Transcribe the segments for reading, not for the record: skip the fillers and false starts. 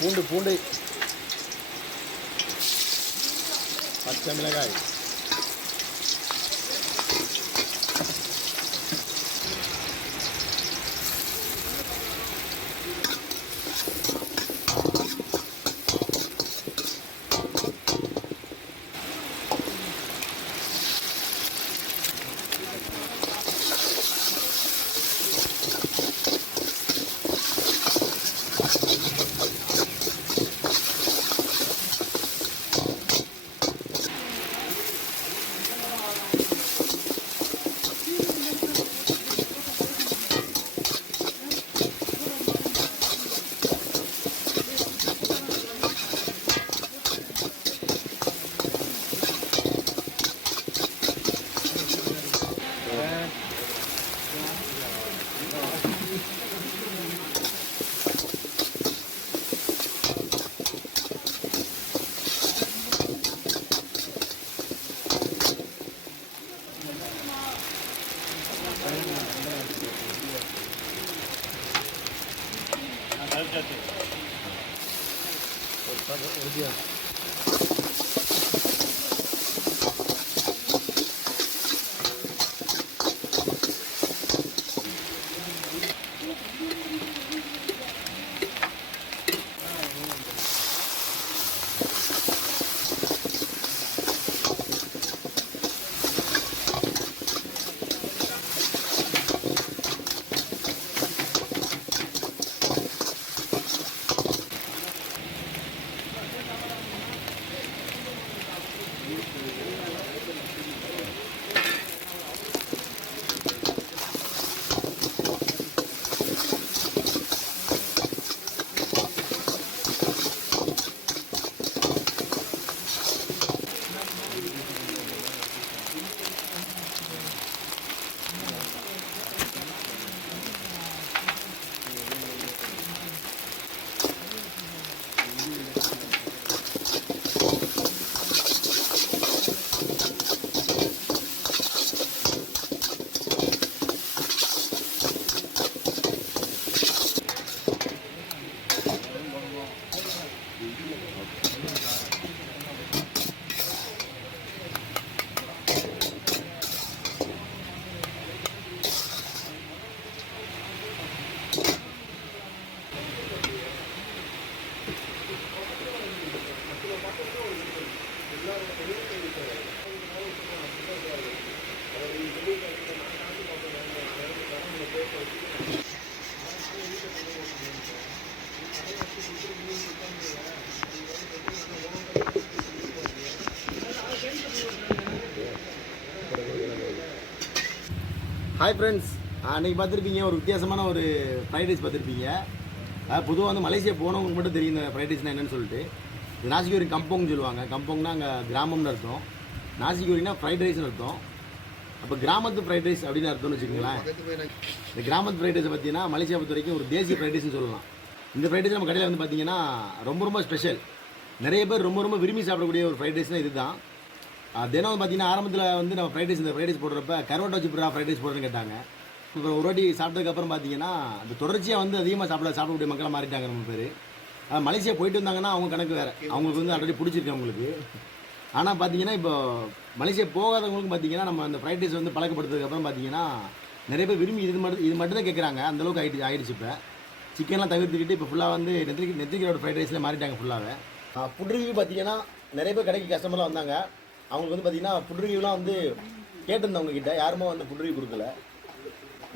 பூண்டு பூண்டு பச்சை மிளகாய் ஹாய் ஃப்ரெண்ட்ஸ், அன்றைக்கி பார்த்துருப்பீங்க ஒரு வித்தியாசமான ஒரு ஃப்ரைட் ரைஸ் பார்த்துருப்பீங்க. பொதுவாக வந்து மலேசியா போனவங்களுக்கு மட்டும் தெரியும் இந்த ஃப்ரைட் ரைஸ்னால் என்னென்னு சொல்லிட்டு. இது நாசிகோரி கம்போங்னு சொல்லுவாங்க. கம்போங்னா அங்கே கிராமம்னு அர்த்தம், நாசிகோரினா ஃப்ரைட் ரைஸ்னு அர்த்தம். அப்போ கிராமத்து ஃப்ரைட் ரைஸ் அப்படின்னு அர்த்தம்னு வச்சுக்கோங்களேன். இந்த கிராமத்து ஃப்ரைட் ரைஸை பார்த்தீங்கன்னா மலேசியா பொறுத்த வரைக்கும் ஒரு தேசிய ஃப்ரைட் ரைஸ்னு சொல்லலாம். இந்த ஃப்ரைட் ரைஸ் நம்ம கடையில் வந்து பார்த்தீங்கன்னா ரொம்ப ஸ்பெஷல். நிறைய பேர் ரொம்ப விரும்பி சாப்பிடக்கூடிய ஒரு ஃப்ரைட் ரைஸ்னால் இது தான். தினம் பார்த்தீங்கன்னா ஆரம்பத்தில் வந்து நம்ம ஃப்ரைட் ரைஸ் இந்த ஃப்ரைட் ரைஸ் போடுறப்ப கருவாட்டை வச்சு போடுறா ஃப்ரைட் ரைஸ் போடுறேன்னு கேட்டாங்க. இப்போ ஒரு வாட்டி சாப்பிட்டதுக்கப்புறம் பார்த்தீங்கன்னா அந்த தொடர்ச்சியாக வந்து அதிகமாக சாப்பிடக்கூடிய மக்களை மாறிட்டாங்க ரொம்ப பேர். மலேசியா போயிட்டு வந்தாங்கன்னா அவங்க கணக்கு வேறு, அவங்களுக்கு வந்து ஆல்ரெடி பிடிச்சிருக்கு அவங்களுக்கு. ஆனால் பார்த்தீங்கன்னா இப்போ மலேசியா போகாதவங்களுக்கும் பார்த்தீங்கன்னா நம்ம அந்த ஃப்ரைட் ரைஸ் வந்து பழக்கப்படுத்ததுக்கப்புறம் பார்த்தீங்கன்னா நிறைய பேர் விரும்பி இது மட்டும் தான் கேட்குறாங்க. அந்தளவுக்கு ஆகிடுச்சு. இப்போ சிக்கன்லாம் தவிர்த்துக்கிட்டு இப்போ ஃபுல்லாக வந்து நெத்திரிக்கோட ஃப்ரைட் ரைஸில் மாறிட்டாங்க ஃபுல்லாகவே. ஃபுட் ரிவ்யூ பார்த்தீங்கன்னா நிறைய பேர் கடைக்கு கஸ்டமர்லாம் வந்தாங்க. அவங்களுக்கு வந்து பார்த்தீங்கன்னா ஃபுட் ரிவ்யூலாம் வந்து கேட்டிருந்தவங்க கிட்ட யாருமே வந்து ஃபுட் ரிவ்யூ கொடுக்கல.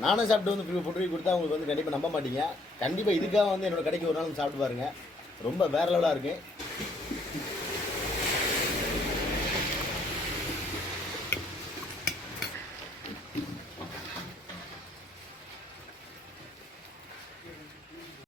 நானும் சாப்பிட்டு வந்து ஃபுட் ரிவ்யூ கொடுத்தா அவங்களுக்கு வந்து கண்டிப்பாக நம்ப மாட்டீங்க. கண்டிப்பாக இதுக்காக வந்து என்னோடய கடைக்கு ஒரு நாள் சாப்பிட்டு பாருங்கள், ரொம்ப வேறு லெவலாக இருக்குது.